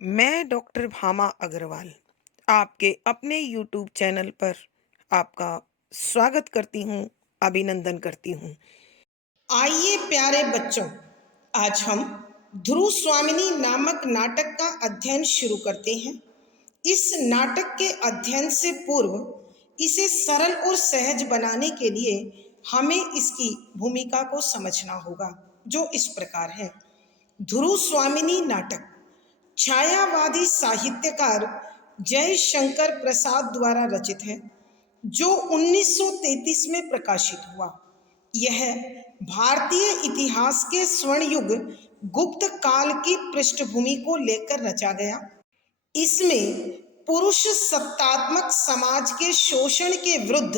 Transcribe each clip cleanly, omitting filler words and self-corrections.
मैं डॉक्टर भामा अग्रवाल आपके अपने यूट्यूब चैनल पर आपका स्वागत करती हूँ, अभिनंदन करती हूँ। आइए प्यारे बच्चों, आज हम ध्रुव स्वामिनी नामक नाटक का अध्ययन शुरू करते हैं। इस नाटक के अध्ययन से पूर्व इसे सरल और सहज बनाने के लिए हमें इसकी भूमिका को समझना होगा, जो इस प्रकार है। ध्रुव स्वामिनी नाटक छायावादी साहित्यकार जयशंकर प्रसाद द्वारा रचित है, जो 1933 में प्रकाशित हुआ। यह भारतीय इतिहास के स्वर्ण युग गुप्त काल की पृष्ठभूमि को लेकर रचा गया। इसमें पुरुष सत्तात्मक समाज के शोषण के विरुद्ध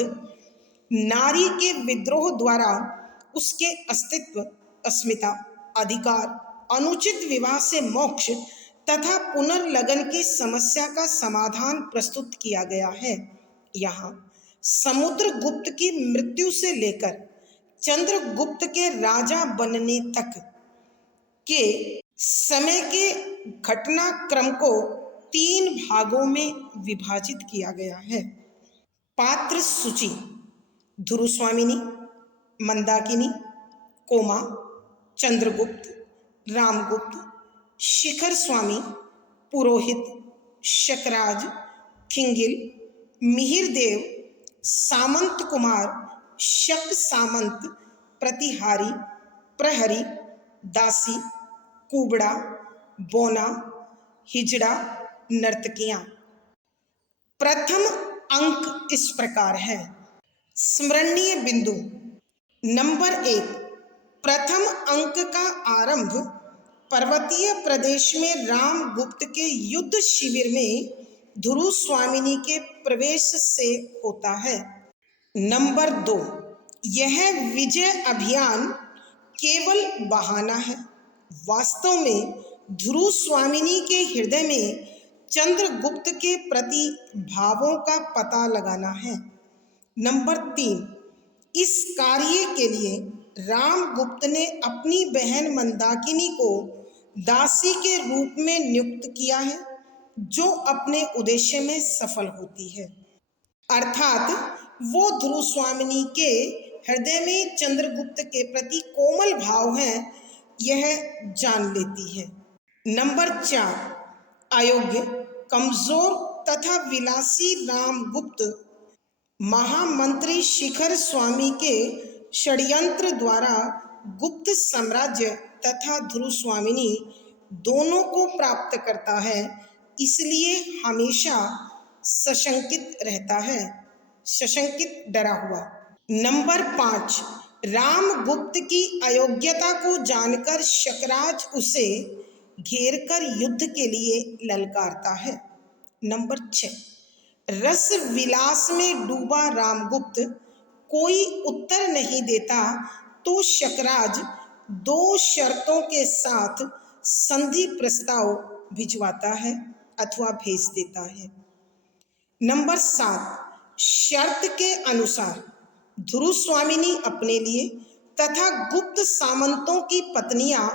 नारी के विद्रोह द्वारा उसके अस्तित्व, अस्मिता, अधिकार, अनुचित विवाह से मोक्ष तथा पुनर्लगन की समस्या का समाधान प्रस्तुत किया गया है। यहाँ समुद्रगुप्त की मृत्यु से लेकर चंद्रगुप्त के राजा बनने तक के समय के घटनाक्रम को 3 भागों में विभाजित किया गया है। पात्र सूची: ध्रुव स्वामिनी, मंदाकिनी, कोमा, चंद्रगुप्त, रामगुप्त, शिखर स्वामी, पुरोहित, शकराज, खिंगिल, मिहिरदेव, सामंत कुमार, शक सामंत, प्रतिहारी, प्रहरी, दासी, कुबड़ा, बोना, हिजड़ा, नर्तकियां। प्रथम अंक इस प्रकार है। स्मरणीय बिंदु: नंबर 1, प्रथम अंक का आरंभ पर्वतीय प्रदेश में रामगुप्त के युद्ध शिविर में ध्रुव स्वामिनी के प्रवेश से होता है। नंबर 2, यह विजय अभियान केवल बहाना है। वास्तव में ध्रुव स्वामिनी के हृदय में चंद्रगुप्त के प्रति भावों का पता लगाना है। नंबर 3, इस कार्य के लिए रामगुप्त ने अपनी बहन मंदाकिनी को दासी के रूप में नियुक्त किया है, जो अपने उद्देश्य में सफल होती है, अर्थात वो ध्रुव स्वामिनी के हृदय में चंद्रगुप्त के प्रति कोमल भाव हैं, यह जान लेती है। नंबर 4, अयोग्य, कमजोर तथा विलासी रामगुप्त महामंत्री शिखर स्वामी के षड्यंत्र द्वारा गुप्त साम्राज्य तथा ध्रुव स्वामिनी दोनों को प्राप्त करता है, इसलिए हमेशा सशंकित रहता है, सशंकित, डरा हुआ। नंबर 5, रामगुप्त की अयोग्यता को जानकर शकराज उसे घेरकर युद्ध के लिए ललकारता है। नंबर 6, रस विलास में डूबा रामगुप्त कोई उत्तर नहीं देता तो शकराज 2 शर्तों के साथ संधि प्रस्ताव भिजवाता है अथवा भेज देता है। नंबर 7, शर्त के अनुसार ध्रुव स्वामिनी अपने लिए तथा गुप्त सामंतों की पत्नियां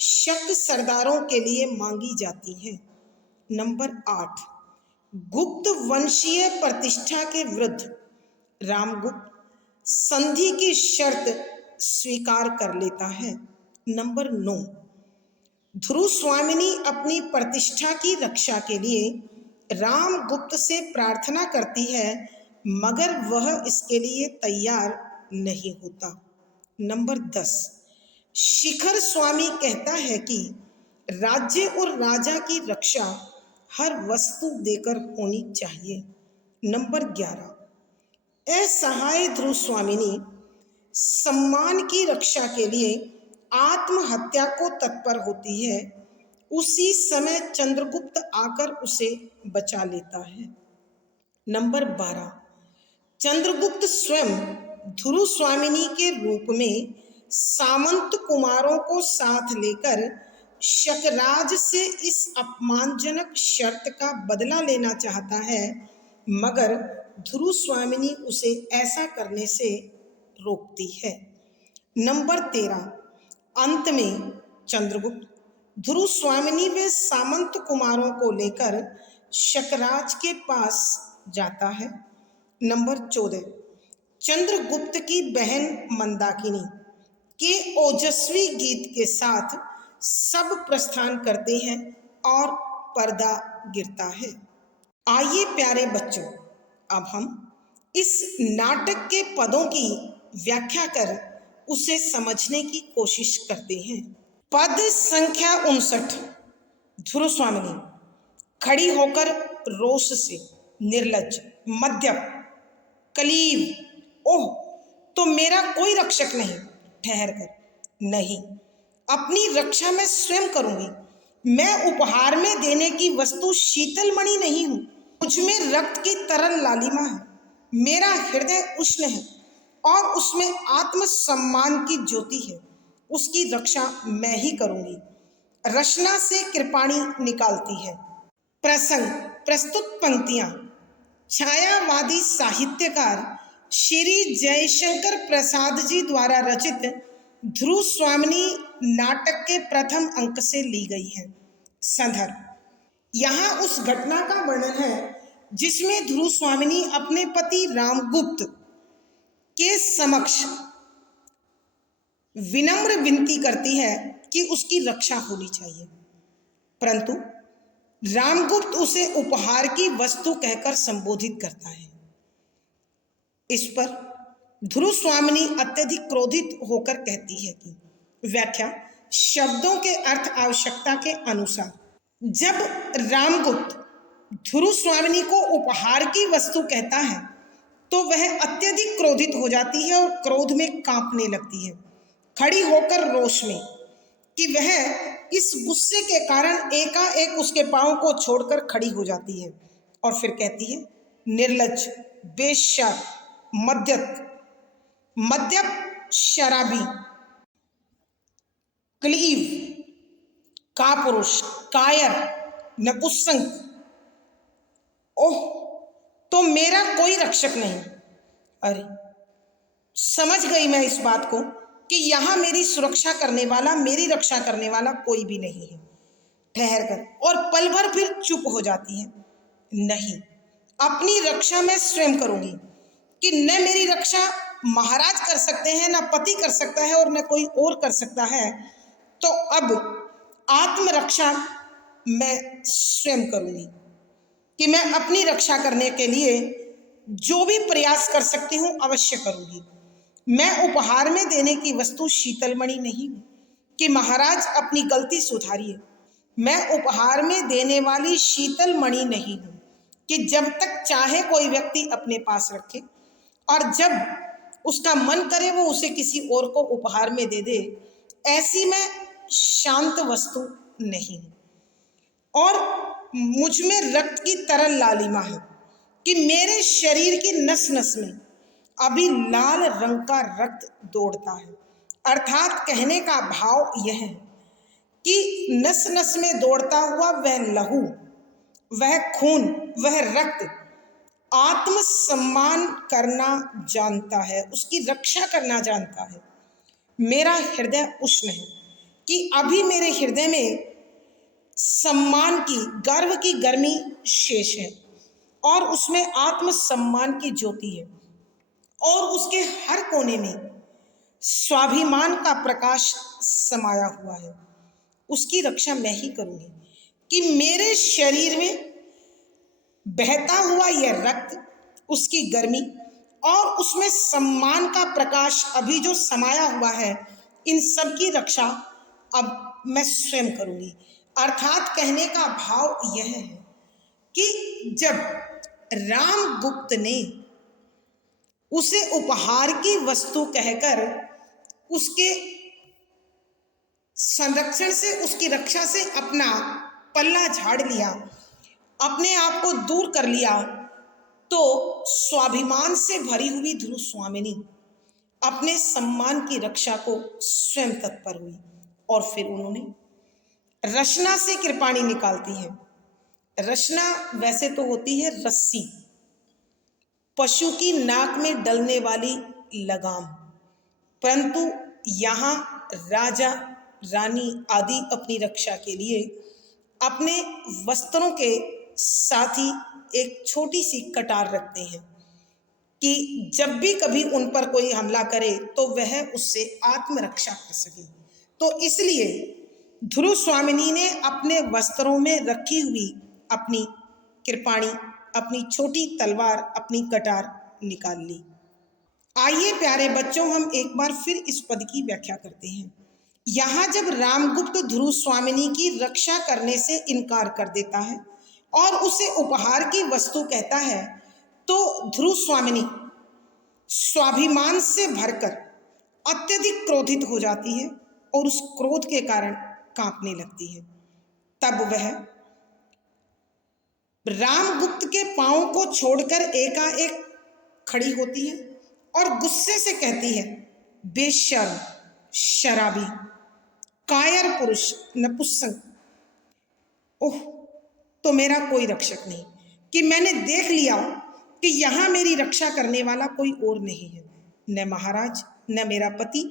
शक सरदारों के लिए मांगी जाती हैं। नंबर 8, गुप्त वंशीय प्रतिष्ठा के विरुद्ध रामगुप्त संधि की शर्त स्वीकार कर लेता है। नंबर 9, ध्रुव स्वामिनी अपनी प्रतिष्ठा की रक्षा के लिए रामगुप्त से प्रार्थना करती है, मगर वह इसके लिए तैयार नहीं होता। नंबर 10, शिखर स्वामी कहता है कि राज्य और राजा की रक्षा हर वस्तु देकर होनी चाहिए। नंबर 11, असहाय ध्रुव स्वामिनी सम्मान की रक्षा के लिए आत्महत्या को तत्पर होती है। उसी समय चंद्रगुप्त आकर उसे बचा लेता है। नंबर 12, चंद्रगुप्त स्वयं ध्रुव स्वामिनी के रूप में सामंत कुमारों को साथ लेकर शकराज से इस अपमानजनक शर्त का बदला लेना चाहता है, मगर ध्रुव स्वामिनी उसे ऐसा करने से रोकती है। नंबर 13, अंत में चंद्रगुप्त ध्रुव स्वामिनी वे सामंत कुमारों को लेकर शकराज के पास जाता है। नंबर 14, चंद्रगुप्त की बहन मंदाकिनी के ओजस्वी गीत के साथ सब प्रस्थान करते हैं और पर्दा गिरता है। आइए प्यारे बच्चों, अब हम इस नाटक के पदों की व्याख्या कर उसे समझने की कोशिश करते हैं। पद संख्या 59। ध्रुव स्वामिनी खड़ी होकर रोष से, निर्लज, मद्यप, कलीव, ओह तो मेरा कोई रक्षक नहीं, ठहर कर, नहीं, अपनी रक्षा मैं स्वयं करूंगी। मैं उपहार में देने की वस्तु शीतल मणि नहीं हूं, मुझ में रक्त की तरल लालिमा है, मेरा हृदय उष्ण है और उसमें आत्मसम्मान की ज्योति है, उसकी रक्षा मैं ही करूंगी। रचना से कृपाणी निकालती है। प्रसंग प्रस्तुत पंक्तियां छायावादी साहित्यकार श्री जयशंकर प्रसाद जी द्वारा रचित ध्रुव स्वामिनी नाटक के प्रथम अंक से ली गई है। संदर्भ, यहाँ उस घटना का वर्णन है जिसमें ध्रुव स्वामिनी अपने पति रामगुप्त के समक्ष विनम्र विनती करती है कि उसकी रक्षा होनी चाहिए, परंतु रामगुप्त उसे उपहार की वस्तु कहकर संबोधित करता है। इस पर ध्रुव स्वामिनी अत्यधिक क्रोधित होकर कहती है कि व्याख्या शब्दों के अर्थ आवश्यकता के अनुसार। जब रामगुप्त ध्रुव स्वामिनी को उपहार की वस्तु कहता है तो वह अत्यधिक क्रोधित हो जाती है और क्रोध में कांपने लगती है, खड़ी होकर रोष में, कि वह इस गुस्से के कारण एकाएक उसके पांव को छोड़कर खड़ी हो जाती है और फिर कहती है, निर्लज्ज, बेशर्म, मद्यप, शराबी, क्लीव, कापुरुष, कायर, नपुंसक, ओह तो मेरा कोई रक्षक नहीं। अरे समझ गई मैं इस बात को कि यहाँ मेरी सुरक्षा करने वाला, मेरी रक्षा करने वाला कोई भी नहीं है, ठहर कर, और पल भर फिर चुप हो जाती है। नहीं, अपनी रक्षा मैं स्वयं करूंगी, कि न मेरी रक्षा महाराज कर सकते हैं, न पति कर सकता है और न कोई और कर सकता है, तो अब आत्मरक्षा मैं स्वयं करूंगी, कि मैं अपनी रक्षा करने के लिए जो भी प्रयास कर सकती हूँ अवश्य करूंगी। मैं उपहार में देने की वस्तु शीतलमणि नहीं हूं कि महाराज अपनी गलती सुधारिए। मैं उपहार में देने वाली शीतलमणि नहीं हूं कि जब तक चाहे कोई व्यक्ति अपने पास रखे और जब उसका मन करे वो उसे किसी और को उपहार में दे दे, ऐसी मैं शांत वस्तु नहीं हूं। और मुझ में रक्त की तरल लालिमा है कि मेरे शरीर की नस नस में अभी लाल रंग का रक्त दौड़ता है। अर्थात कहने का भाव यह है कि नस नस में दौड़ता हुआ वह लहू, वह खून, वह रक्त आत्मसम्मान करना जानता है, उसकी रक्षा करना जानता है। मेरा हृदय उष्ण है कि अभी मेरे हृदय में सम्मान की, गर्व की गर्मी शेष है और उसमें आत्मसम्मान की ज्योति है और उसके हर कोने में स्वाभिमान का प्रकाश समाया हुआ है। उसकी रक्षा मैं ही करूंगी कि मेरे शरीर में बहता हुआ यह रक्त, उसकी गर्मी और उसमें सम्मान का प्रकाश अभी जो समाया हुआ है, इन सब की रक्षा अब मैं स्वयं करूंगी। अर्थात कहने का भाव यह है कि जब रामगुप्त ने उसे उपहार की वस्तु कहकर उसके संरक्षण से, उसकी रक्षा से अपना पल्ला झाड़ लिया, अपने आप को दूर कर लिया, तो स्वाभिमान से भरी हुई ध्रुव स्वामिनी अपने सम्मान की रक्षा को स्वयं तत्पर हुई और फिर उन्होंने रचना से कृपाणी निकालती है। रचना वैसे तो होती है रस्सी, पशु की नाक में डलने वाली लगाम, परंतु यहाँ राजा रानी आदि अपनी रक्षा के लिए अपने वस्त्रों के साथ ही एक छोटी सी कटार रखते हैं कि जब भी कभी उन पर कोई हमला करे तो वह उससे आत्मरक्षा कर सके। तो इसलिए ध्रुव स्वामिनी ने अपने वस्त्रों में रखी हुई अपनी कृपाणी, अपनी छोटी तलवार, अपनी कटार निकाल ली। आइए प्यारे बच्चों, हम एक बार फिर इस पद की व्याख्या करते हैं। यहाँ जब रामगुप्त ध्रुव स्वामिनी की रक्षा करने से इनकार कर देता है और उसे उपहार की वस्तु कहता है, तो ध्रुव स्वामिनी स्वाभिमान से भरकर अत्यधिक क्रोधित हो जाती है और उस क्रोध के कारण कांपने लगती है। तब वह रामगुप्त के पांव को छोड़कर एकाएक खड़ी होती है और गुस्से से कहती है, बेशर्म, शराबी, कायर पुरुष, नपुंसक, ओह, तो मेरा कोई रक्षक नहीं, कि मैंने देख लिया कि यहाँ मेरी रक्षा करने वाला कोई और नहीं है, न महाराज, न मेरा पति,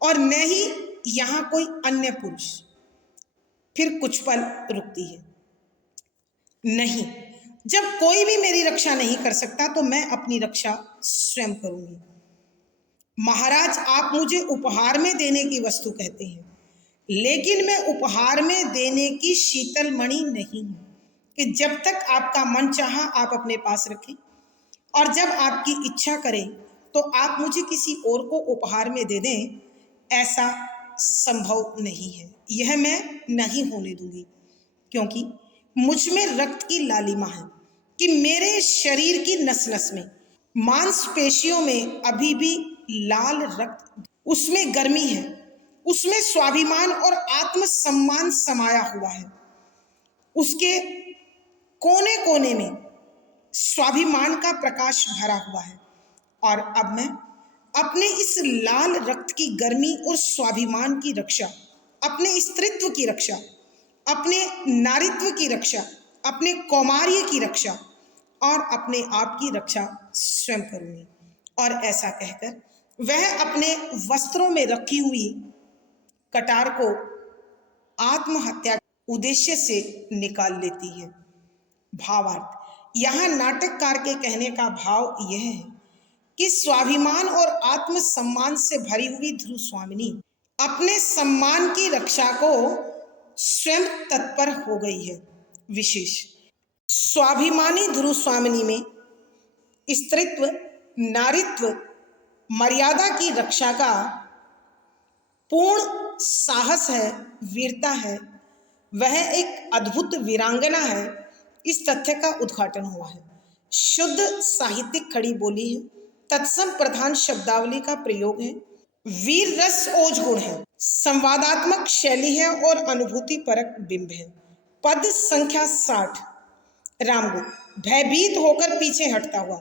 और न ही यहाँ कोई अन्य पुरुष। फिर कुछ पल रुकती है, नहीं, जब कोई भी मेरी रक्षा नहीं कर सकता तो मैं अपनी रक्षा स्वयं करूंगी। महाराज, आप मुझे उपहार में देने की वस्तु कहते हैं, लेकिन मैं उपहार में देने की शीतल मणि नहीं हूं कि जब तक आपका मन चाहा आप अपने पास रखें और जब आपकी इच्छा करें तो आप मुझे किसी और को उपहार में दे दें। ऐसा संभव नहीं है, यह मैं नहीं होने दूंगी, क्योंकि मुझ में रक्त की लालिमा है कि मेरे शरीर की नस नस में, मांसपेशियों में अभी भी लाल रक्त, उसमें गर्मी है, उसमें स्वाभिमान और आत्मसम्मान समाया हुआ है, उसके कोने कोने में स्वाभिमान का प्रकाश भरा हुआ है। और अब मैं अपने इस लाल रक्त की गर्मी और स्वाभिमान की रक्षा, अपने स्त्रीत्व की रक्षा, अपने नारीत्व की रक्षा, अपने कौमार्य की रक्षा और अपने आप की रक्षा स्वयं करूंगी। और ऐसा कहकर वह अपने वस्त्रों में रखी हुई कटार को आत्महत्या उद्देश्य से निकाल लेती है। भावार्थ, यहाँ नाटककार के कहने का भाव यह है कि स्वाभिमान और आत्मसम्मान से भरी हुई ध्रुव स्वामिनी अपने सम्मान की रक्षा को स्वयं तत्पर हो गई है। विशेष स्वाभिमानी ध्रुव स्वामिनी में स्त्रीत्व, नारीत्व, मर्यादा की रक्षा का पूर्ण साहस है, वीरता है, वह एक अद्भुत वीरांगना है। इस तथ्य का उद्घाटन हुआ है। शुद्ध साहित्यिक खड़ी बोली है, तत्सम प्रधान शब्दावली का प्रयोग है, वीर रस ओज गुण है, संवादात्मक शैली है और अनुभूति परक बिंब है। पद संख्या 60। रामगुप्त भयभीत होकर पीछे हटता हुआ,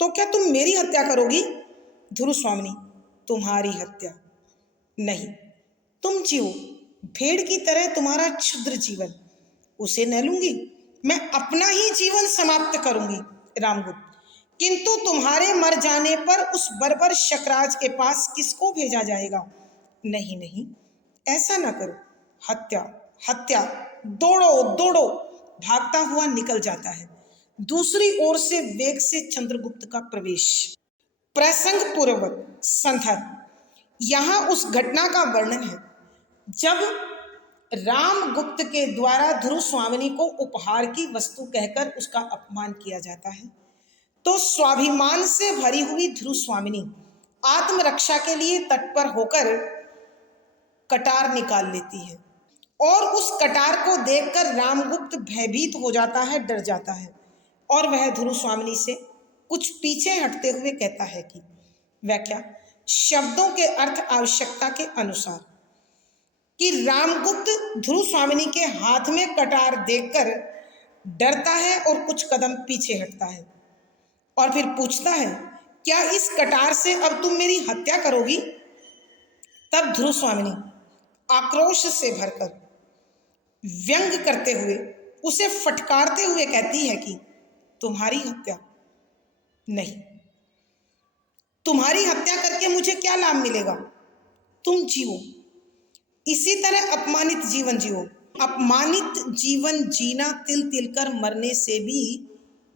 तो क्या तुम मेरी हत्या करोगी? ध्रुव स्वामिनी, तुम्हारी हत्या नहीं, तुम जियो, भेड़ की तरह तुम्हारा क्षुद्र जीवन, उसे न लूंगी, मैं अपना ही जीवन समाप्त करूंगी। रामगुप्त, किंतु तुम्हारे मर जाने पर उस बर्बर शकराज के पास किसको भेजा जाएगा? नहीं नहीं, ऐसा न करो, हत्या हत्या, दौड़ो दौड़ो, भागता हुआ निकल जाता है। दूसरी ओर से वेग से चंद्रगुप्त का प्रवेश। प्रसंग पूर्वक संदर्भ, यहाँ उस घटना का वर्णन है जब रामगुप्त के द्वारा ध्रुव स्वामिनी को उपहार की वस्तु कहकर उसका अपमान किया जाता है, तो स्वाभिमान से भरी हुई ध्रुव स्वामिनी आत्मरक्षा के लिए तत्पर होकर कटार निकाल लेती है और उस कटार को देखकर रामगुप्त भयभीत हो जाता है, डर जाता है और वह ध्रुव स्वामिनी से कुछ पीछे हटते हुए कहता है कि व्याख्या, शब्दों के अर्थ आवश्यकता के अनुसार, कि रामगुप्त ध्रुव स्वामिनी के हाथ में कटार देखकर डरता है और कुछ कदम पीछे हटता है और फिर पूछता है, क्या इस कटार से अब तुम मेरी हत्या करोगी? तब ध्रुव स्वामिनी आक्रोश से भरकर व्यंग करते हुए, उसे फटकारते हुए कहती है कि तुम्हारी हत्या नहीं, तुम्हारी हत्या करके मुझे क्या लाभ मिलेगा? तुम जियो, इसी तरह अपमानित जीवन जियो। अपमानित जीवन जीना तिल तिल कर मरने से भी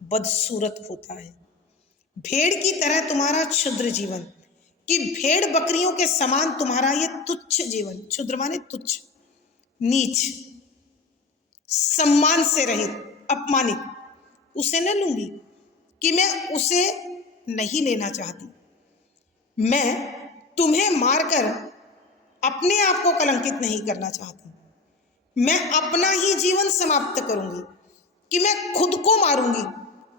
बदसूरत होता है। भेड़ की तरह तुम्हारा क्षुद्र जीवन, कि भेड़ बकरियों के समान तुम्हारा ये तुच्छ जीवन, क्षुद्र माने तुच्छ, नीच, सम्मान से रहित, अपमानित, उसे न लूंगी, कि मैं उसे नहीं लेना चाहती। मैं तुम्हें मारकर अपने आप को कलंकित नहीं करना चाहती। मैं अपना ही जीवन समाप्त करूंगी, कि मैं खुद को मारूंगी,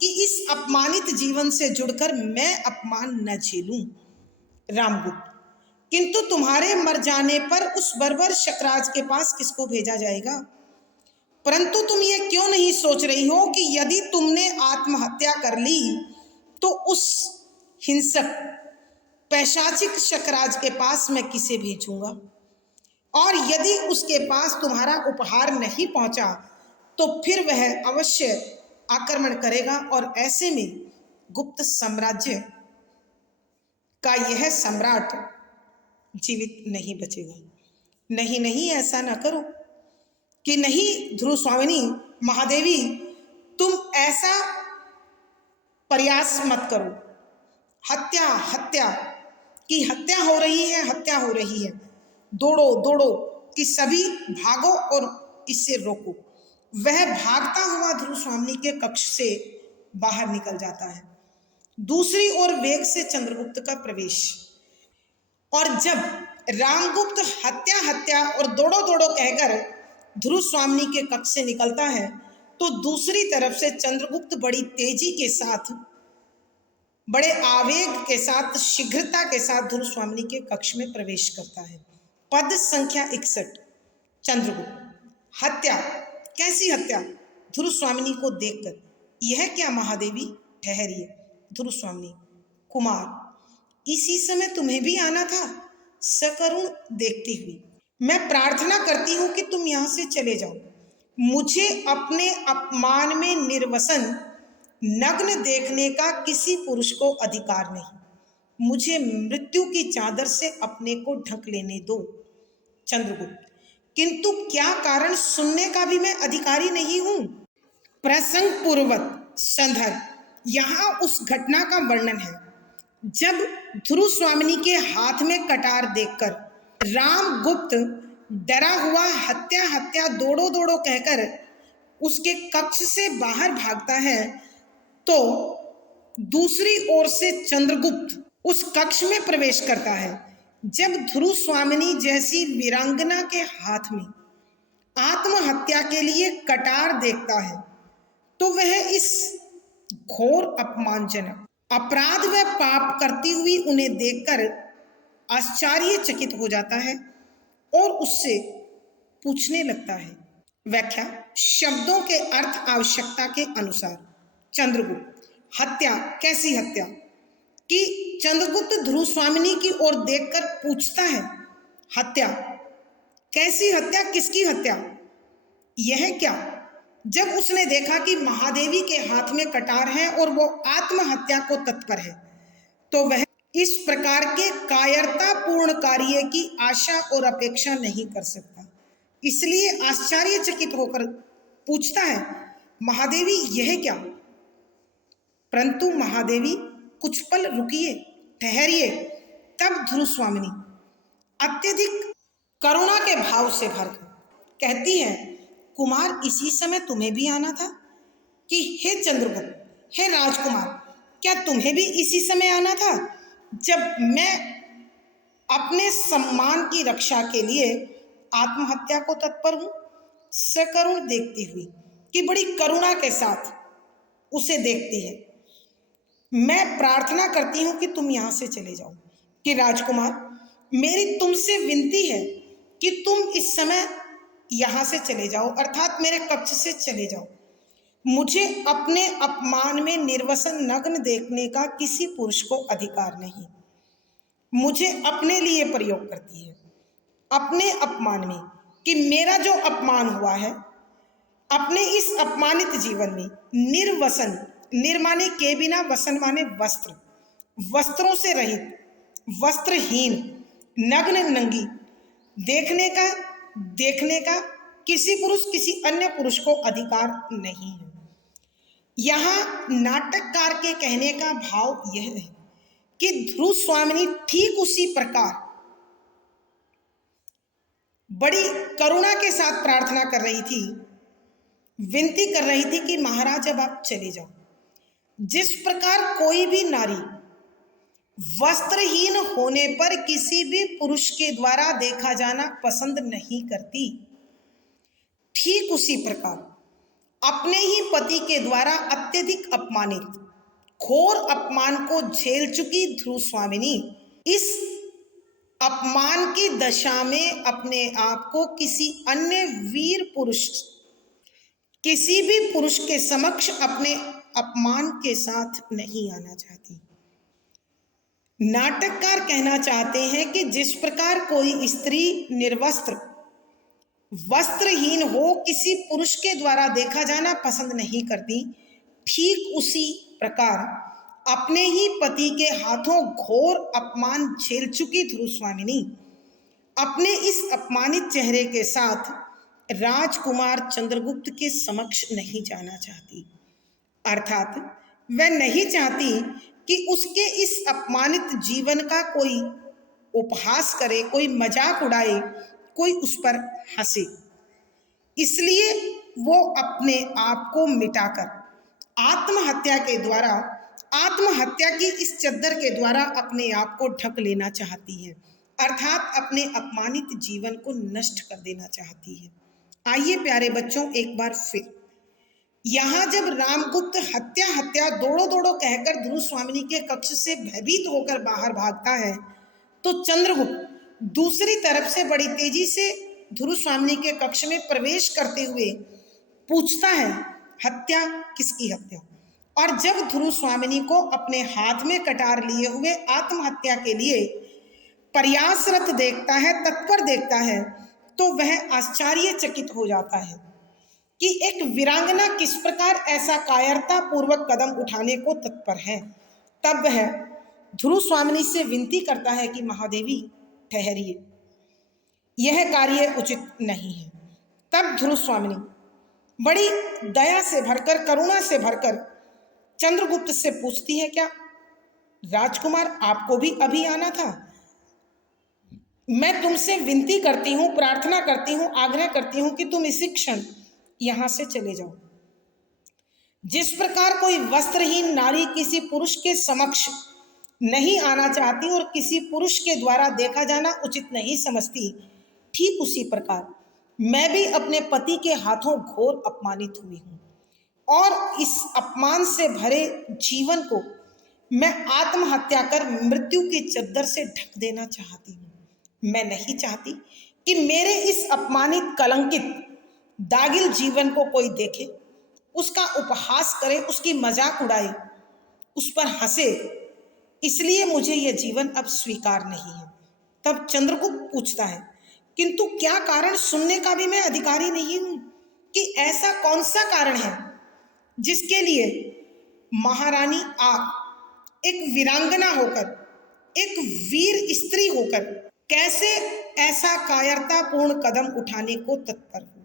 कि इस अपमानित जीवन से जुड़कर मैं अपमान न झेलूं। रामगुप्त, किंतु तुम्हारे मर जाने पर उस बर्बर शकराज के पास किसको भेजा जाएगा? परंतु तुम ये क्यों नहीं सोच रही हो कि यदि तुमने आत्महत्या कर ली तो उस हिंसक पैशाचिक शकराज के पास मैं किसे भेजूंगा? और यदि उसके पास तुम्हारा उपहार नहीं पहुंचा तो फिर वह अवश्य आक्रमण करेगा, और ऐसे में गुप्त साम्राज्य का यह सम्राट जीवित नहीं बचेगा। नहीं नहीं, ऐसा ना करो, कि नहीं ध्रुव स्वामिनी महादेवी, तुम ऐसा प्रयास मत करो। हत्या हत्या की हत्या हो रही है, हत्या हो रही है, दौड़ो दौड़ो, कि सभी भागो और इससे रोको। वह भागता हुआ ध्रुव स्वामिनी के कक्ष से बाहर निकल जाता है। दूसरी ओर वेग से चंद्रगुप्त का प्रवेश। और जब रामगुप्त हत्या हत्या और दौड़ो दौड़ो कहकर ध्रुव स्वामिनी के कक्ष से निकलता है, तो दूसरी तरफ से चंद्रगुप्त बड़ी तेजी के साथ, बड़े आवेग के साथ, शीघ्रता के साथ ध्रुव स्वामिनी के कक्ष में प्रवेश करता है। पद संख्या 61। चंद्रगुप्त, हत्या, कैसी हत्या? ध्रुव स्वामिनी को देखकर, यह क्या महादेवी? ठहरिए। ध्रुव स्वामिनी, कुमार, इसी समय तुम्हें भी आना था? सकरुण देखती हुई, मैं प्रार्थना करती हूं कि तुम यहां से चले जाओ। मुझे अपने अपमान में निर्वसन नग्न देखने का किसी पुरुष को अधिकार नहीं। मुझे मृत्यु की चादर से अपने को ढक लेने दो। चंद्रगुप्त, किंतु क्या कारण सुनने का भी मैं अधिकारी नहीं हूं? प्रसंग पूर्वक संदर्भ, यहां उस घटना का वर्णन है जब ध्रुव स्वामिनी के हाथ में कटार देखकर रामगुप्त डरा हुआ हत्या हत्या दौड़ो दौड़ो कहकर उसके कक्ष से बाहर भागता है, तो दूसरी ओर से चंद्रगुप्त उस कक्ष में प्रवेश करता है। जब ध्रुव स्वामिनी जैसी वीरांगना के हाथ में आत्महत्या के लिए कटार देखता है, तो वह इस घोर अपमानजनक अपराध व पाप करती हुई उन्हें देखकर आश्चर्यचकित हो जाता है और उससे पूछने लगता है। व्याख्या, शब्दों के अर्थ आवश्यकता के अनुसार। चंद्रगुप्त, हत्या, कैसी हत्या? कि चंद्रगुप्त ध्रुव स्वामिनी की ओर देखकर पूछता है, हत्या, कैसी हत्या, किसकी हत्या? यह क्या? जब उसने देखा कि महादेवी के हाथ में कटार है और वो आत्महत्या को तत्पर है, तो वह इस प्रकार के कायरतापूर्ण कार्य की आशा और अपेक्षा नहीं कर सकता, इसलिए आश्चर्यचकित होकर पूछता है, महादेवी यह क्या? परंतु महादेवी कुछ पल रुकिए, ठहरिए। तब ध्रुव स्वामिनी अत्यधिक करुणा के भाव से भरकर कहती है, कुमार, इसी समय तुम्हें भी आना था? कि हे चंद्रगुप्त, हे राजकुमार, क्या तुम्हें भी इसी समय आना था जब मैं अपने सम्मान की रक्षा के लिए आत्महत्या को तत्पर हूं? सकरुण देखती हुई, कि बड़ी करुणा के साथ उसे देखती है, मैं प्रार्थना करती हूं कि तुम यहां से चले जाओ। कि राजकुमार, मेरी तुमसे विनती है कि तुम इस समय यहां से चले जाओ, अर्थात मेरे कक्ष से चले जाओ। मुझे अपने अपमान में निर्वसन नग्न देखने का किसी पुरुष को अधिकार नहीं। मुझे अपने लिए प्रयोग करती है, अपने अपमान में, कि मेरा जो अपमान हुआ है, अपने इस अपमानित जीवन में निर्वसन, निर्माने के बिना, वसन माने वस्त्र, वस्त्रों से रहित, वस्त्रहीन, नग्न नंगी, देखने का किसी पुरुष किसी अन्य पुरुष को अधिकार नहीं है। यहाँ नाटककार के कहने का भाव यह है कि ध्रुव स्वामिनी ठीक उसी प्रकार बड़ी करुणा के साथ प्रार्थना कर रही थी, विनती कर रही थी कि महाराज अब आप चले जाओ। जिस प्रकार कोई भी नारी वस्त्रहीन होने पर किसी भी पुरुष के द्वारा देखा जाना पसंद नहीं करती, ठीक उसी प्रकार अपने ही पति के द्वारा अत्यधिक अपमानित घोर अपमान को झेल चुकी ध्रुव स्वामिनी इस अपमान की दशा में अपने आप को किसी अन्य वीर पुरुष, किसी भी पुरुष के समक्ष अपने अपमान के साथ नहीं आना चाहती। नाटककार कहना चाहते हैं कि जिस प्रकार कोई स्त्री निर्वस्त्र वस्त्रहीन हो किसी पुरुष के द्वारा देखा जाना पसंद नहीं करती, ठीक उसी प्रकार अपने ही पति के हाथों घोर अपमान झेल चुकी ध्रुव स्वामिनी अपने इस अपमानित चेहरे के साथ राजकुमार चंद्रगुप्त के समक्ष नहीं जाना चाहती। अर्थात वह नहीं चाहती कि उसके इस अपमानित जीवन का कोई उपहास करे, कोई मजाक उड़ाए, कोई उस पर हंसे। इसलिए वो अपने आप को मिटाकर आत्महत्या की इस चद्दर के द्वारा अपने आप को ढक लेना चाहती है, अर्थात अपने अपमानित जीवन को नष्ट कर देना चाहती है। आइए प्यारे बच्चों, एक बार फिर यहाँ जब रामगुप्त हत्या हत्या दौड़ो दौड़ो कहकर ध्रुव स्वामिनी के कक्ष से भयभीत होकर बाहर भागता है, तो चंद्रगुप्त दूसरी तरफ से बड़ी तेजी से ध्रुव स्वामिनी के कक्ष में प्रवेश करते हुए पूछता है, हत्या किसकी हत्या? और जब ध्रुव स्वामिनी को अपने हाथ में कटार लिए हुए आत्महत्या के लिए प्रयासरत देखता है, तत्पर देखता है, तो वह आश्चर्यचकित हो जाता है कि एक वीरांगना किस प्रकार ऐसा कायरता पूर्वक कदम उठाने को तत्पर है। तब वह ध्रुव स्वामिनी से विनती करता है कि महादेवी ठहरिए, यह कार्य उचित नहीं है। तब ध्रुव स्वामिनी बड़ी दया से भरकर, करुणा से भरकर चंद्रगुप्त से पूछती है, क्या राजकुमार आपको भी अभी आना था? मैं तुमसे विनती करती हूँ, प्रार्थना करती हूँ, आग्रह करती हूँ कि तुम इसी क्षण यहां से चले जाओ। जिस प्रकार कोई वस्त्रहीन नारी किसी पुरुष के समक्ष नहीं आना चाहती और किसी पुरुष के द्वारा देखा जाना उचित नहीं समझती, ठीक उसी प्रकार मैं भी अपने पति के हाथों घोर अपमानित हुई हूं और इस अपमान से भरे जीवन को मैं आत्महत्या कर मृत्यु की चद्दर से ढक देना चाहती हूं। मैं नहीं चाहती कि मेरे इस अपमानित, कलंकित, दागिल जीवन को कोई देखे, उसका उपहास करे, उसकी मजाक उड़ाए, उस पर हंसे। इसलिए मुझे यह जीवन अब स्वीकार नहीं है। तब चंद्रगुप्त पूछता है, किंतु क्या कारण सुनने का भी मैं अधिकारी नहीं हूं कि ऐसा कौन सा कारण है जिसके लिए महारानी आप एक वीरांगना होकर, एक वीर स्त्री होकर कैसे ऐसा कायरतापूर्ण कदम उठाने को तत्पर हूं?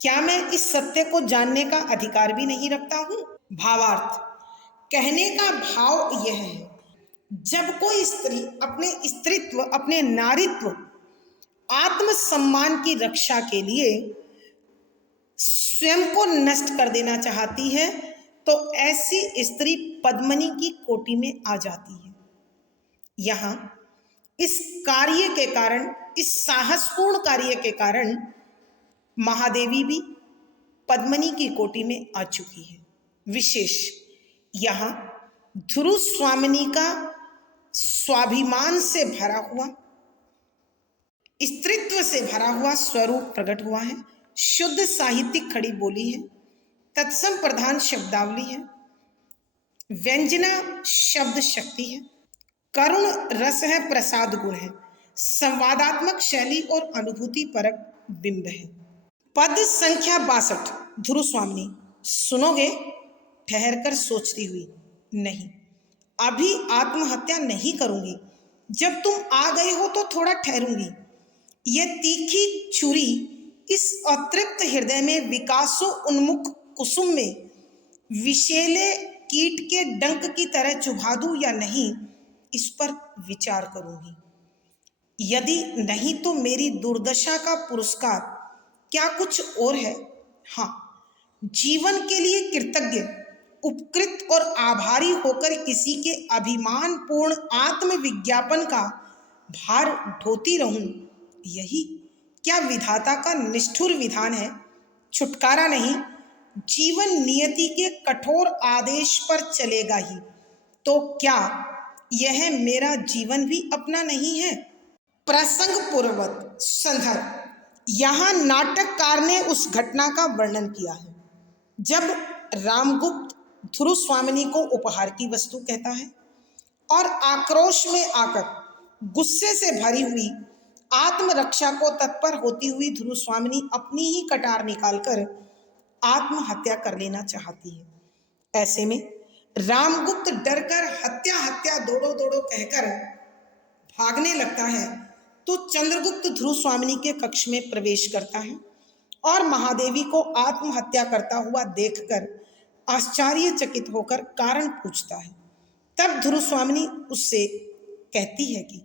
क्या मैं इस सत्य को जानने का अधिकार भी नहीं रखता हूं? भावार्थ, कहने का भाव यह है, जब कोई स्त्री अपने स्त्रीत्व, अपने नारीत्व, आत्मसम्मान की रक्षा के लिए स्वयं को नष्ट कर देना चाहती है, तो ऐसी स्त्री पद्मिनी की कोटि में आ जाती है। यहाँ इस कार्य के कारण, इस साहसपूर्ण कार्य के कारण महादेवी भी पद्मिनी की कोटि में आ चुकी है। विशेष यहाँ ध्रुव स्वामिनी का स्वाभिमान से भरा हुआ, स्त्रीत्व से भरा हुआ स्वरूप प्रकट हुआ है। शुद्ध साहित्यिक खड़ी बोली है, तत्सम प्रधान शब्दावली है, व्यंजना शब्द शक्ति है, करुण रस है, प्रसाद गुण है, संवादात्मक शैली और अनुभूति परक बिंब है। पद संख्या 62। ध्रुव स्वामिनी, सुनोगे? ठहर कर सोचती हुई, नहीं, अभी आत्महत्या नहीं करूंगी। जब तुम आ गए हो तो थोड़ा ठहरूंगी। यह तीखी छुरी इस अतृप्त हृदय में विकासो उन्मुख कुसुम में विषैले कीट के डंक की तरह चुभा दूं या नहीं, इस पर विचार करूंगी। यदि नहीं तो मेरी दुर्दशा का पुरस्कार क्या कुछ और है? हाँ, जीवन के लिए कृतज्ञ, उपकृत और आभारी होकर किसी के अभिमान पूर्ण आत्मविज्ञापन का भार ढोती रहूं, यही क्या विधाता का निष्ठुर विधान है? छुटकारा नहीं, जीवन नियति के कठोर आदेश पर चलेगा ही। तो क्या यह मेरा जीवन भी अपना नहीं है? प्रसंग पूर्वक संदर्भ, यहाँ नाटककार ने उस घटना का वर्णन किया है जब रामगुप्त ध्रुव स्वामिनी को उपहार की वस्तु कहता है और आक्रोश में आकर गुस्से से भरी हुई आत्मरक्षा को तत्पर होती हुई ध्रुव स्वामिनी अपनी ही कटार निकालकर आत्महत्या कर लेना चाहती है। ऐसे में रामगुप्त डरकर हत्या हत्या दौड़ो दौड़ो कहकर भागने लगता है तो चंद्रगुप्त ध्रुव स्वामिनी के कक्ष में प्रवेश करता है और महादेवी को आत्महत्या करता हुआ देखकर आश्चर्यचकित होकर कारण पूछता है। तब ध्रुव स्वामिनी उससे कहती है कि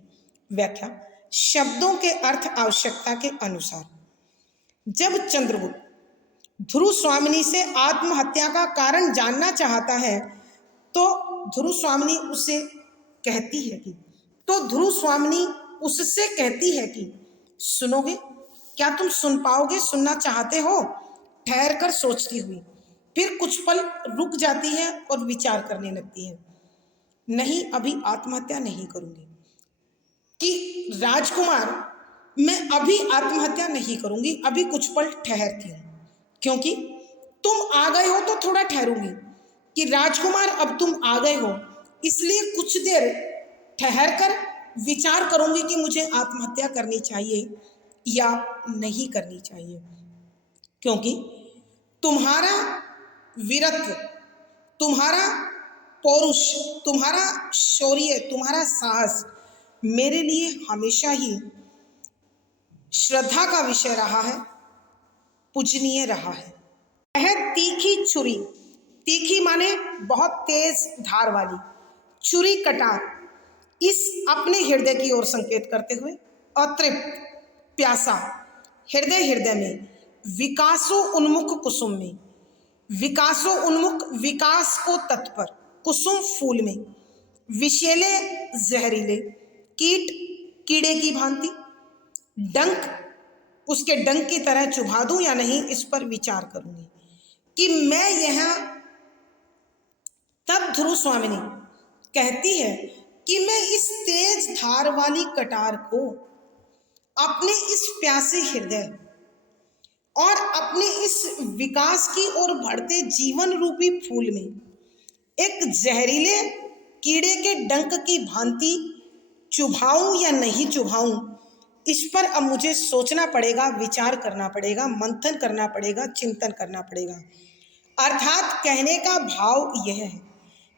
व्याख्या, शब्दों के अर्थ आवश्यकता के अनुसार। जब चंद्रगुप्त ध्रुव स्वामिनी से आत्महत्या का कारण जानना चाहता है तो ध्रुव स्वामिनी उससे कहती है कि सुनोगे? क्या तुम सुन पाओगे? सुनना चाहते हो? ठहर कर सोचती हुई फिर कुछ पल रुक जाती है और विचार करने लगती है। नहीं, अभी आत्महत्या नहीं करूंगी। कि राजकुमार, मैं अभी आत्महत्या नहीं करूंगी, अभी कुछ पल ठहरती हूं, क्योंकि तुम आ गए हो तो थोड़ा ठहरूंगी। कि राजकुमार, अब तुम आ गए हो इसलिए कुछ देर ठहर कर विचार करूंगी कि मुझे आत्महत्या करनी चाहिए या नहीं करनी चाहिए, क्योंकि तुम्हारा वीरत्व, तुम्हारा पौरुष, तुम्हारा शौर्य, तुम्हारा साहस मेरे लिए हमेशा ही श्रद्धा का विषय रहा है, पूजनीय रहा है। यह तीखी छुरी, तीखी माने बहुत तेज धार वाली, छुरी कटार, इस अपने हृदय की ओर संकेत करते हुए अतृप्त प्यासा हृदय में विकासो उन्मुख कुसुम में, विकासो उन्मुख विकास को तत्पर, कुसुम फूल में, विषैले जहरीले, कीट कीड़े की भांति, डंक उसके डंक की तरह चुभा दूं या नहीं, इस पर विचार करूंगी। कि मैं यहां, तब ध्रुव स्वामिनी कहती है कि मैं इस तेज धार वाली कटार को अपने इस प्यासे हृदय और अपने इस विकास की ओर बढ़ते जीवन रूपी फूल में एक जहरीले कीड़े के डंक की भांति चुभाऊं या नहीं चुभाऊं, इस पर अब मुझे सोचना पड़ेगा, विचार करना पड़ेगा, मंथन करना पड़ेगा, चिंतन करना पड़ेगा। अर्थात कहने का भाव यह है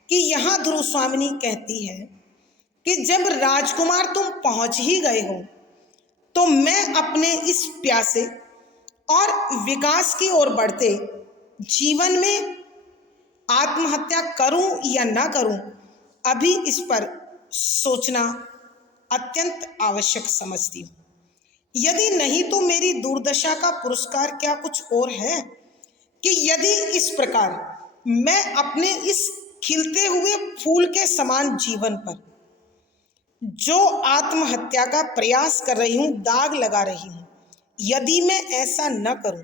कि यहाँ ध्रुव स्वामिनी कहती है कि जब राजकुमार तुम पहुंच ही गए हो तो मैं अपने इस प्यासे और विकास की ओर बढ़ते जीवन में आत्महत्या करूं या ना करूं, अभी इस पर सोचना अत्यंत आवश्यक समझती हूं। यदि नहीं तो मेरी दुर्दशा का पुरस्कार क्या कुछ और है कि यदि इस प्रकार मैं अपने इस खिलते हुए फूल के समान जीवन पर जो आत्महत्या का प्रयास कर रही हूं, दाग लगा रही हूं, यदि मैं ऐसा न करूं,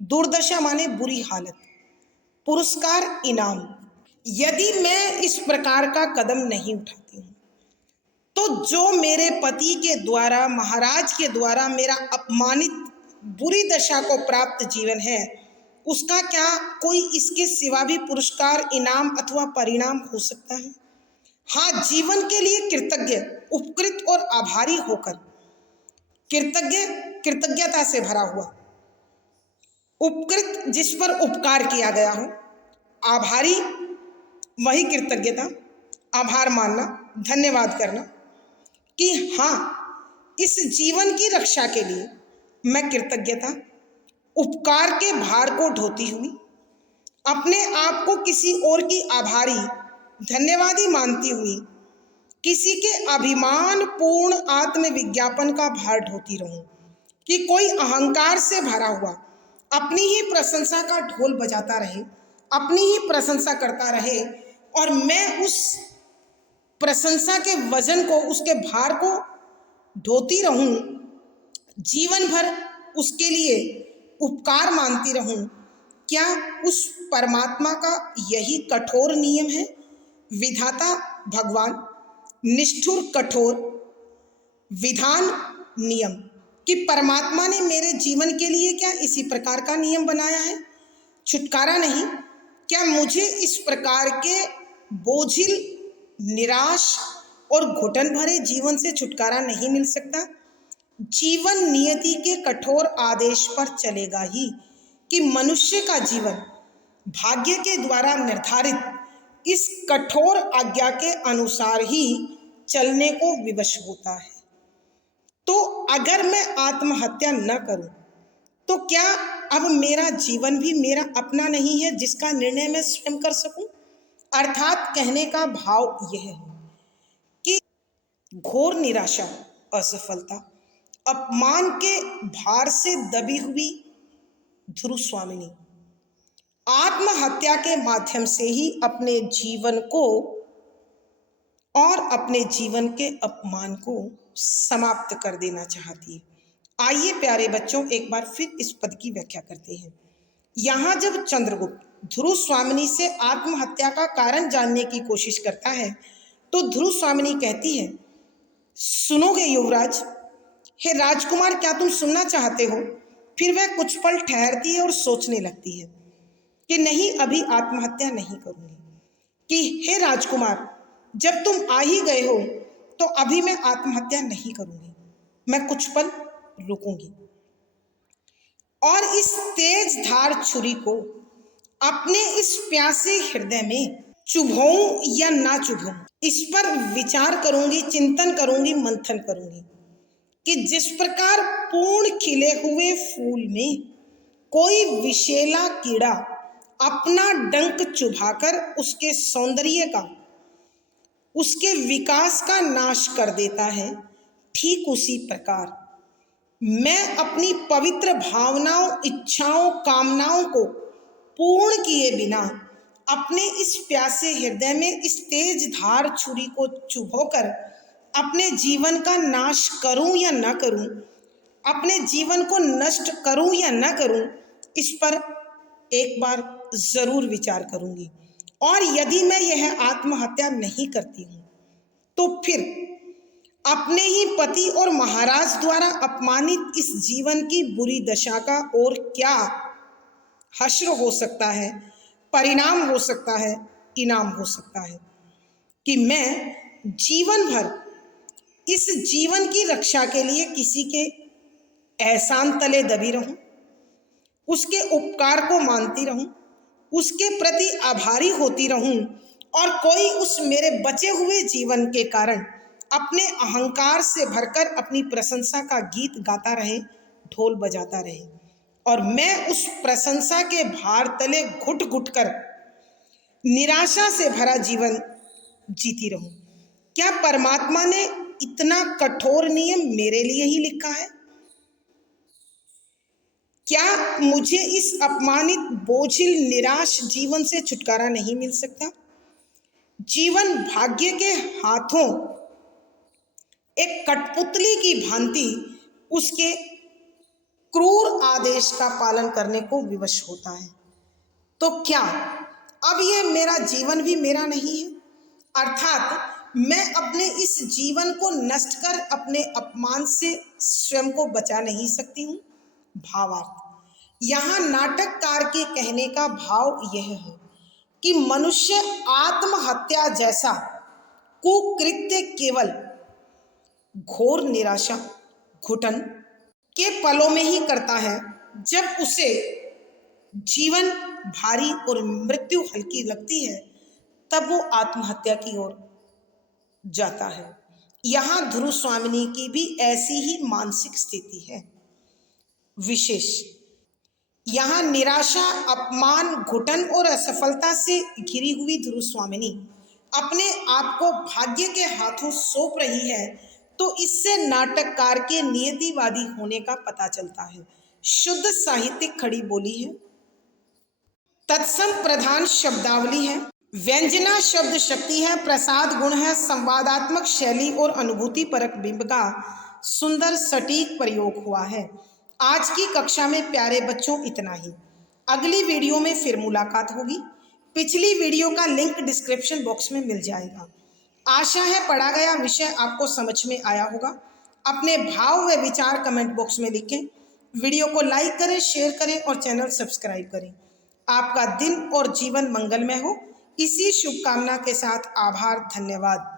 दुर्दशा माने बुरी हालत, पुरस्कार इनाम, यदि मैं इस प्रकार का कदम नहीं उठाती हूं तो जो मेरे पति के द्वारा, महाराज के द्वारा मेरा अपमानित बुरी दशा को प्राप्त जीवन है, उसका क्या कोई इसके सिवा भी पुरस्कार, इनाम अथवा परिणाम हो सकता है? हाँ, जीवन के लिए कृतज्ञ, उपकृत और आभारी होकर, कृतज्ञ कृतज्ञता से भरा हुआ, उपकृत जिस पर उपकार किया गया हो, आभारी वही कृतज्ञता, आभार मानना, धन्यवाद करना कि हाँ, इस जीवन की रक्षा के लिए मैं कृतज्ञता, उपकार के भार को ढोती हुई, अपने आप को किसी और की आभारी, धन्यवादी मानती हुई, किसी के अभिमान पूर्ण आत्मविज्ञापन का भार ढोती रहूं कि कोई अहंकार से भरा हुआ अपनी ही प्रशंसा का ढोल बजाता रहे, अपनी ही प्रशंसा करता रहे, और मैं उस प्रशंसा के वजन को, उसके भार को ढोती रहूं, जीवन भर उसके लिए उपकार मानती रहूं। क्या उस परमात्मा का यही कठोर नियम है? विधाता भगवान निष्ठुर कठोर विधान नियम कि परमात्मा ने मेरे जीवन के लिए क्या इसी प्रकार का नियम बनाया है? छुटकारा नहीं। क्या मुझे इस प्रकार के बोझिल, निराश और घुटन भरे जीवन से छुटकारा नहीं मिल सकता? जीवन नियति के कठोर आदेश पर चलेगा ही कि मनुष्य का जीवन भाग्य के द्वारा निर्धारित इस कठोर आज्ञा के अनुसार ही चलने को विवश होता है। तो अगर मैं आत्महत्या न करूं तो क्या अब मेरा जीवन भी मेरा अपना नहीं है जिसका निर्णय मैं स्वयं कर सकूं? अर्थात कहने का भाव यह है कि घोर निराशा, असफलता, अपमान के भार से दबी हुई ध्रुव स्वामिनी आत्महत्या के माध्यम से ही अपने जीवन को और अपने जीवन के अपमान को समाप्त कर देना चाहती है। आइए प्यारे बच्चों, एक बार फिर इस पद की व्याख्या करते हैं। यहाँ जब चंद्रगुप्त ध्रुव स्वामिनी से आत्महत्या का कारण जानने की कोशिश करता है तो ध्रुव स्वामिनी कहती है, सुनोगे युवराज? हे राजकुमार, क्या तुम सुनना चाहते हो? फिर वह कुछ पल ठहरती है और सोचने लगती है कि नहीं, अभी आत्महत्या नहीं करूंगी। कि हे राजकुमार, जब तुम आ ही गए हो तो अभी मैं आत्महत्या नहीं करूंगी, मैं कुछ पल रुकूंगी और इस तेज धार छुरी को अपने इस प्यासे हृदय में चुभाऊं या ना चुभाऊं, इस पर विचार करूंगी, चिंतन करूंगी, मंथन करूंगी कि जिस प्रकार पूर्ण खिले हुए फूल में कोई विषैला कीड़ा अपना डंक चुभाकर उसके सौंदर्य का, उसके विकास का नाश कर देता है, ठीक उसी प्रकार मैं अपनी पवित्र भावनाओं, इच्छाओं, कामनाओं को पूर्ण किए बिना अपने इस प्यासे हृदय में इस तेज धार छुरी को चुभोकर अपने जीवन का नाश करूं या न करूं, अपने जीवन को नष्ट करूं या न करूं, इस पर एक बार जरूर विचार करूंगी। और यदि मैं यह आत्महत्या नहीं करती हूं तो फिर अपने ही पति और महाराज द्वारा अपमानित इस जीवन की बुरी दशा का और क्या हश्र हो सकता है, परिणाम हो सकता है, इनाम हो सकता है कि मैं जीवन भर इस जीवन की रक्षा के लिए किसी के एहसान तले दबी रहूं, उसके उपकार को मानती रहूं, उसके प्रति आभारी होती रहूं, और कोई उस मेरे बचे हुए जीवन के कारण अपने अहंकार से भरकर अपनी प्रशंसा का गीत गाता रहे, ढोल बजाता रहे, और मैं उस प्रशंसा के भार तले घुट घुट कर निराशा से भरा जीवन जीती रहूं। क्या परमात्मा ने इतना कठोर नियम मेरे लिए ही लिखा है? क्या मुझे इस अपमानित, बोझिल, निराश जीवन से छुटकारा नहीं मिल सकता? जीवन भाग्य के हाथों एक कठपुतली की भांति उसके क्रूर आदेश का पालन करने को विवश होता है। तो क्या अब ये मेरा जीवन भी मेरा नहीं है? अर्थात मैं अपने इस जीवन को नष्ट कर अपने अपमान से स्वयं को बचा नहीं सकती हूँ? भावार्थ, यहाँ नाटककार के कहने का भाव यह है कि मनुष्य आत्महत्या जैसा कुकृत्य केवल घोर निराशा, घुटन के पलों में ही करता है, जब उसे जीवन भारी और मृत्यु हल्की लगती है, तब वो आत्महत्या की ओर जाता है। यहाँ ध्रुव स्वामिनी की भी ऐसी ही मानसिक स्थिति है। विशेष, यहाँ निराशा, अपमान, घुटन और असफलता से घिरी हुई ध्रुव स्वामिनी अपने आप को भाग्य के हाथों सौंप रही है, तो इससे नाटककार के नियतिवादी होने का पता चलता है। शुद्ध साहित्यिक खड़ी बोली है, तत्सम प्रधान शब्दावली है, व्यंजना शब्द शक्ति है, प्रसाद गुण है, संवादात्मक शैली और अनुभूति परक बिंब का सुंदर सटीक प्रयोग हुआ है। आज की कक्षा में प्यारे बच्चों इतना ही। अगली वीडियो में फिर मुलाकात होगी। पिछली वीडियो का लिंक डिस्क्रिप्शन बॉक्स में मिल जाएगा। आशा है पढ़ा गया विषय आपको समझ में आया होगा। अपने भाव व विचार कमेंट बॉक्स में लिखें। वीडियो को लाइक करें, शेयर करें और चैनल सब्सक्राइब करें। आपका दिन और जीवन मंगलमय हो, इसी शुभकामना के साथ आभार, धन्यवाद।